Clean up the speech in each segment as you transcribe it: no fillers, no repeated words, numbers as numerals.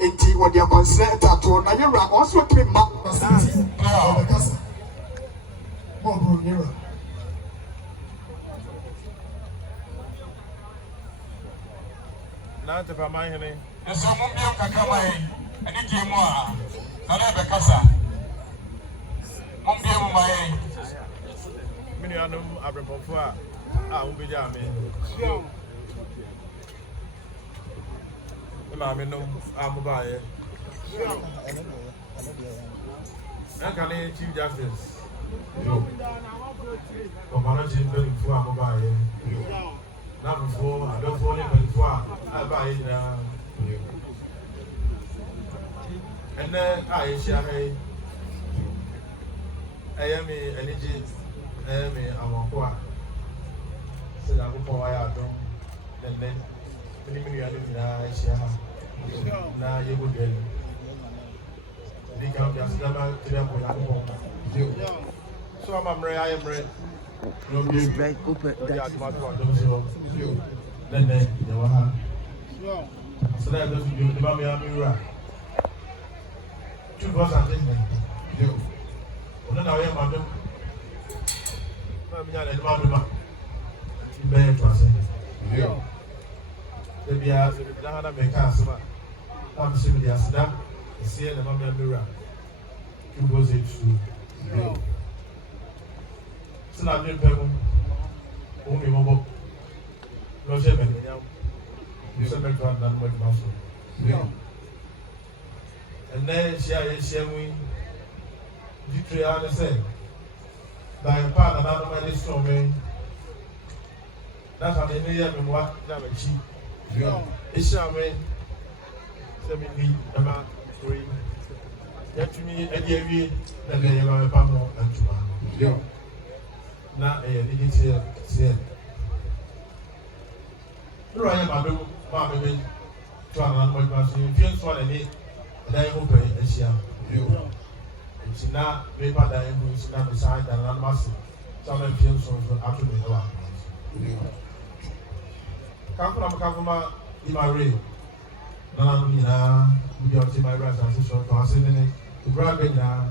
enti wo dia consent ato na yewra also timi ma mo bro yewra na te pa man hene eso mo bi kakamai ani je mo a na na be kasa mo bi mo mai mini anum abrepofo a wo be ja me ma me no amubaye na kan chief justice yo o mana chief fu amubaye na before I don't fall in before I buy it and then I share I am energy I am a qua so that before I don't and then I share now you would get they come just never to them so I'm ready I am ready. It's very open. Then so that doesn't do the mommy and me right. 2 bus and then then I am madam. I'm not a madam. Bear to us. The Bia, the Hana make us. I'm assuming the Asda, the sea and the mommy and me right. 2 bus it true. So now, only mobile. No shame. You said that one done with muscle. And then she we Jitriana said, by a part another man is so mean. That's how they need them what damage she. It's a way 70 about 3. Yet to me, a year, and they have a panel and to na digit here. You are my do, my baby, to another machine. Feels one and they open a share. You now, paper that is not beside and massive. Some of feels so after the hour. Come from in my ray. Nana, we are to my rights and sister to us in the grabbing now.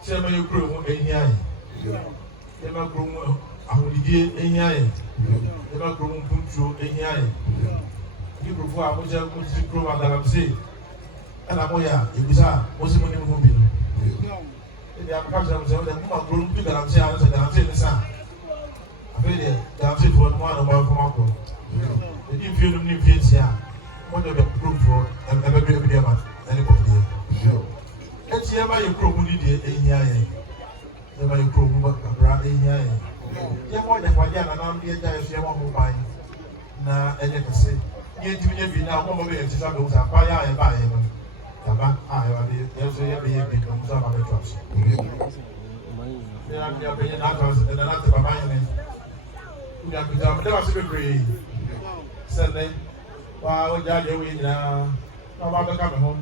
Send me your crew in here. Ema groom ahudie ehiaye ema groom puntuo ehiaye ni grofu a moja ko ti groom adalam se ana moya ebisa mo se mo ni mo bi no e am ka jam se o de mo groom bi dalam se ana se dalam se ni sa afede dalam se fo mo ana mo ko ma ko e di fi no ni fi sia mo de groom fo e be bi de ma ani ko bi e ti ema ye groom ni de ehiaye ema ye groom ba kabra ehiaye ye mo de kwaje na na de ja ye mo mo ban na enye kese ye ti nye bi na ko mo be ye ti sa do sa pa ya e ba ye no taba a ye wa de ye so ye be ye bi no sa ba be twas ya ya be ye na twas na na te baba ye ne ya bi da de ba se be bre se ne wa o ja de we nyina na ba be ka me ho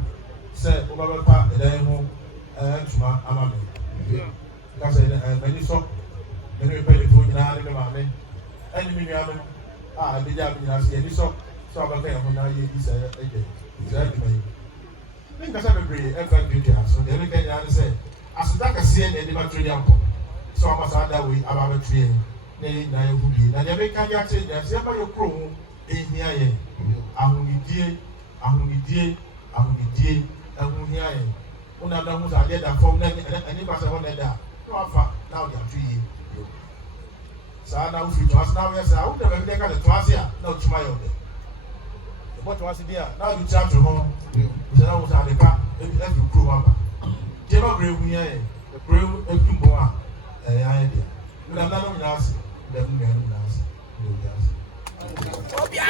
se o ba be pa e dan ho ntuma ama me ka se ne ni so ne be pe fo nyina ne ma me ani mi nua no a de ja mi nyina se ni so so ba ka ho na ye bi se e je se de me ni ka se be bre e fa bi dia so de ne ka nyina se asida ka se ne de ba tro dia mpo so ama sa da we aba be trie ne na ye hu bi na de be ka ya che ya se ba yo kro ho ehia ye ahunidie ehia ye una na hu sa de da form na ani ba se ho na da no afa na o dia trie sa na ufi to as na we say u de be de ka de to as ya na o tuma yo de but to as dia na you chat to home you say na o sa de ka e bi kro mamba je ba gre hu ye the gre e tu bo a ya ye dia na na no nya as de mu nya na as de dia as obia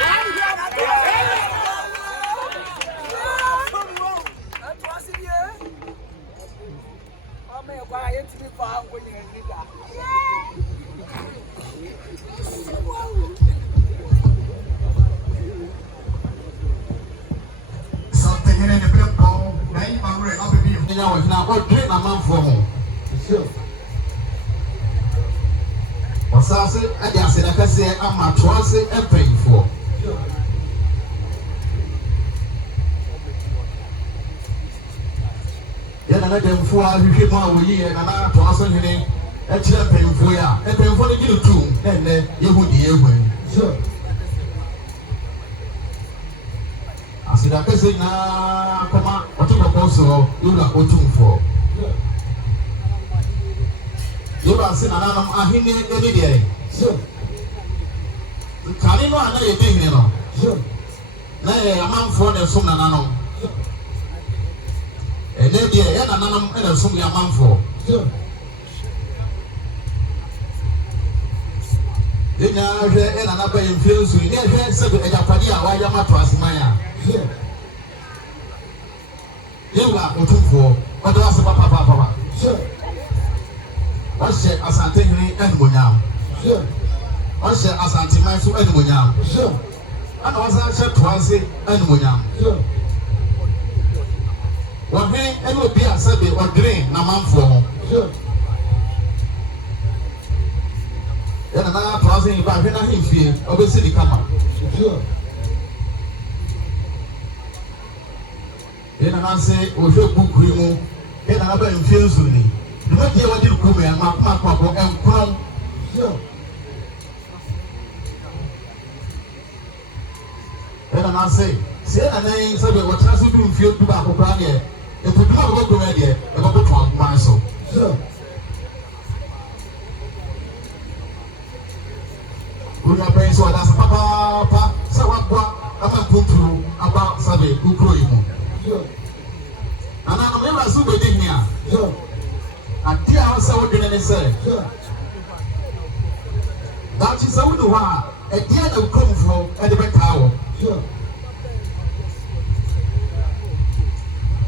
now what drink a man for home. Osase e dey ase na kase ama twanse e pay for. na dem fo a hwehwe mu a woyi na na to aso hene e kire pemfo ya e pemfo no gire tu enne yehu di yehu sure asida pese na koma otoko so yura otumfo yura se na nanam ahine eni de sure kani no ana ye tehine no sure na ye amanfo na som na nanam ene de ye na nanam na som ya amanfo sure ina hwe ena na ba influence ni hwe se be ejapade a wa ya mato asemanya yewa otumfo odo ase papa sure wahye asante hini enmonyam sure wahye asante man so enmonyam sure ana wasa hye toase enmonyam sure wahwe ene obi asabe odren na manfo ho sure yana na toase ba hwe na himfie obesi di kama sure yana na se ohwe bukuri mu yana na ba influence ni duma die wadi ku me ma ko enkron sure yana na se na nai sabe watra so du mfie du ba kokra de e ko duma ko ko de e ko to aguma so sure una penso da papa sa wabwa ama kunturu aba sabe kukro yimu ana no me rasu be di hia ati a sa wodene ne se that is how do ha e dia na ukomfo e de bekawo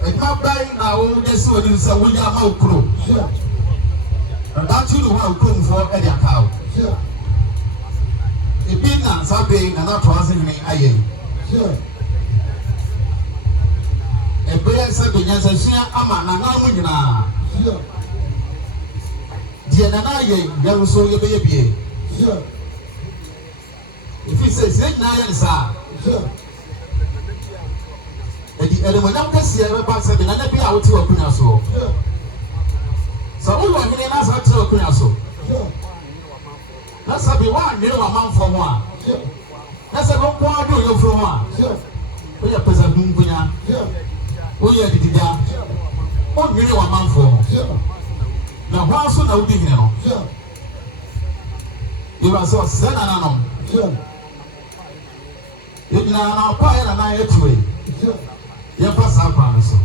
e ma bai na wo de so di sa wo ya ma ukro that you do ha ukomfo e de akawo ebi na sabe na na to ase ni aye ebe se do nya se sua ama na na mu nyina die na na ye ya so ye be ye bie if you say na ya sa edi ele mo nyam kase e ba se na na bi a wote wakunya so so wo wa hene na sa te wakunya so na sabi wa nyere wa manfo ho a na sabi ko ado yo fro ho a o ya pesa dungunya o ya didida o nyere wa manfo na ho so na udi hine no you are so sana na no you na pa ya na ya tuwe ya pasa kwa so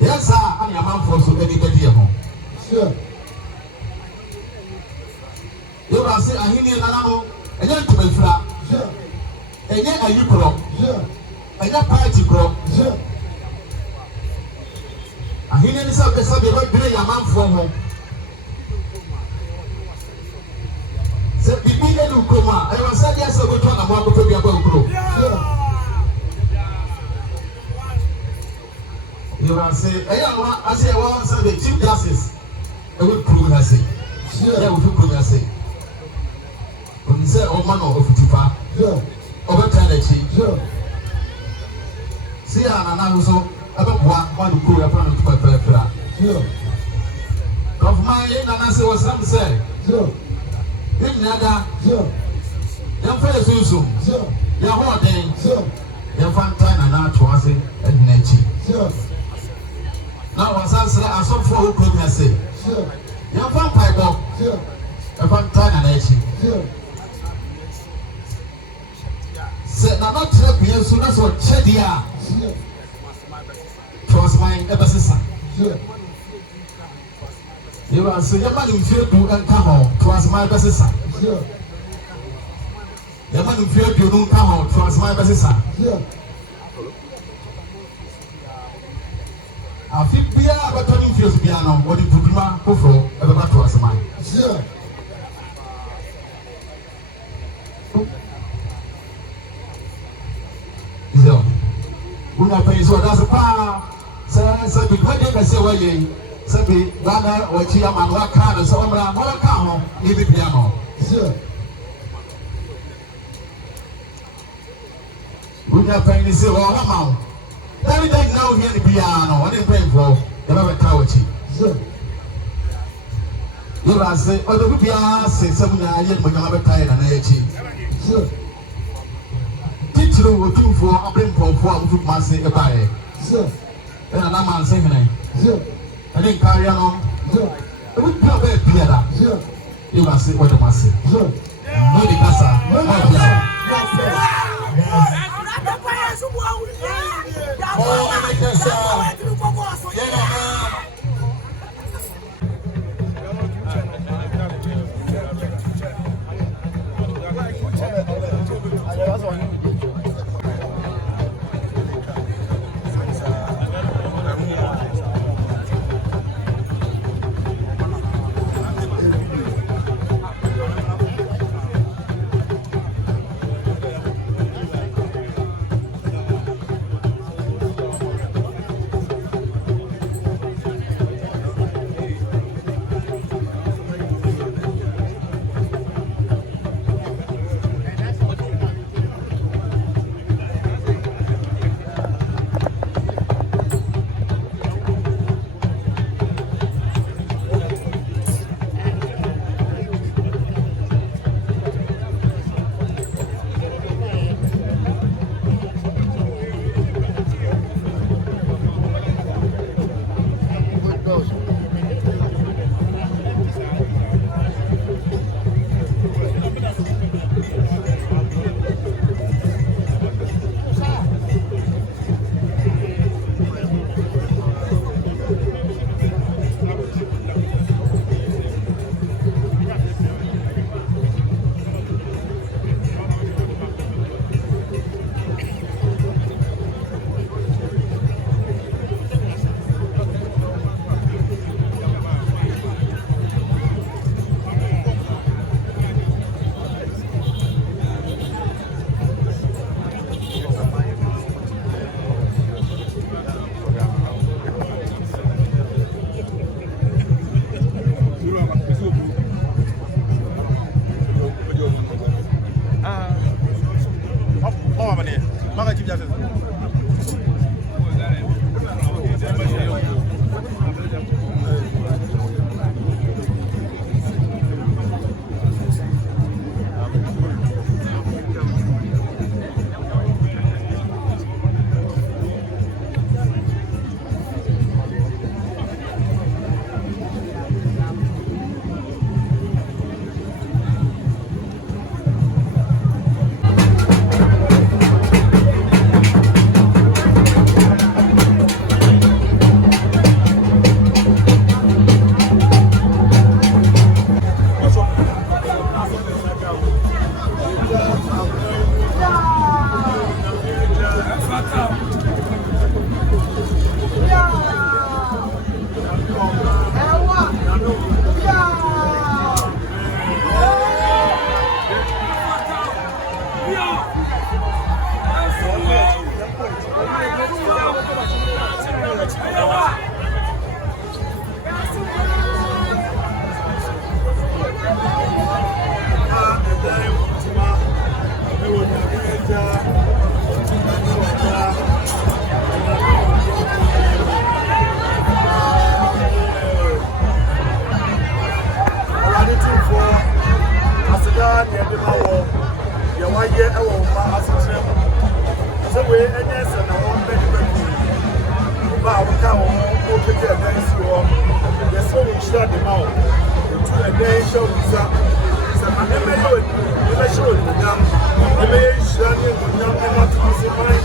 yes ani manfo so edi bedi ho you say ahini na no enye ntubefra enye ayikro enye party kro ahini ni sabe ba bire ya manfo ho se bibi elu koma I was said yes go to na mo akoto bi aba ukro you say eya wa ase e wa say the chief justice e will prove her say yeah we prove her say on say o man of fitifa o be tell echi see ana na so abekwa one kuro ya plan to prepare of my na say was some say him nada ya fere so ya ho den ya fanta na to ase e na echi na wasansra asofo ko nya say ya fanta go ya fanta na echi se na not trap here so that's what chedia trust my ebesisa you are so yama ni mfie du enka ho trust my ebesisa yama ni mfie du no nka ho trust my ebesisa afi bia abato ni mfie bia no wodi puduma kofro ebeba trust my una penso da pa sa bi kwade ka se waye sa bi bana wachi ama no aka no so mra no aka ho ni bi bia no una penso wa ma Everything now here in the piano, what is paying for? You have a couch. You are saying, oh, the piano says something I didn't have a tire and I achieve. Teacher will do for a bring for my say a buy. Then another man saying, I didn't carry on. I would be a bad Pierre. You must say what I must say. No, the casa. I'm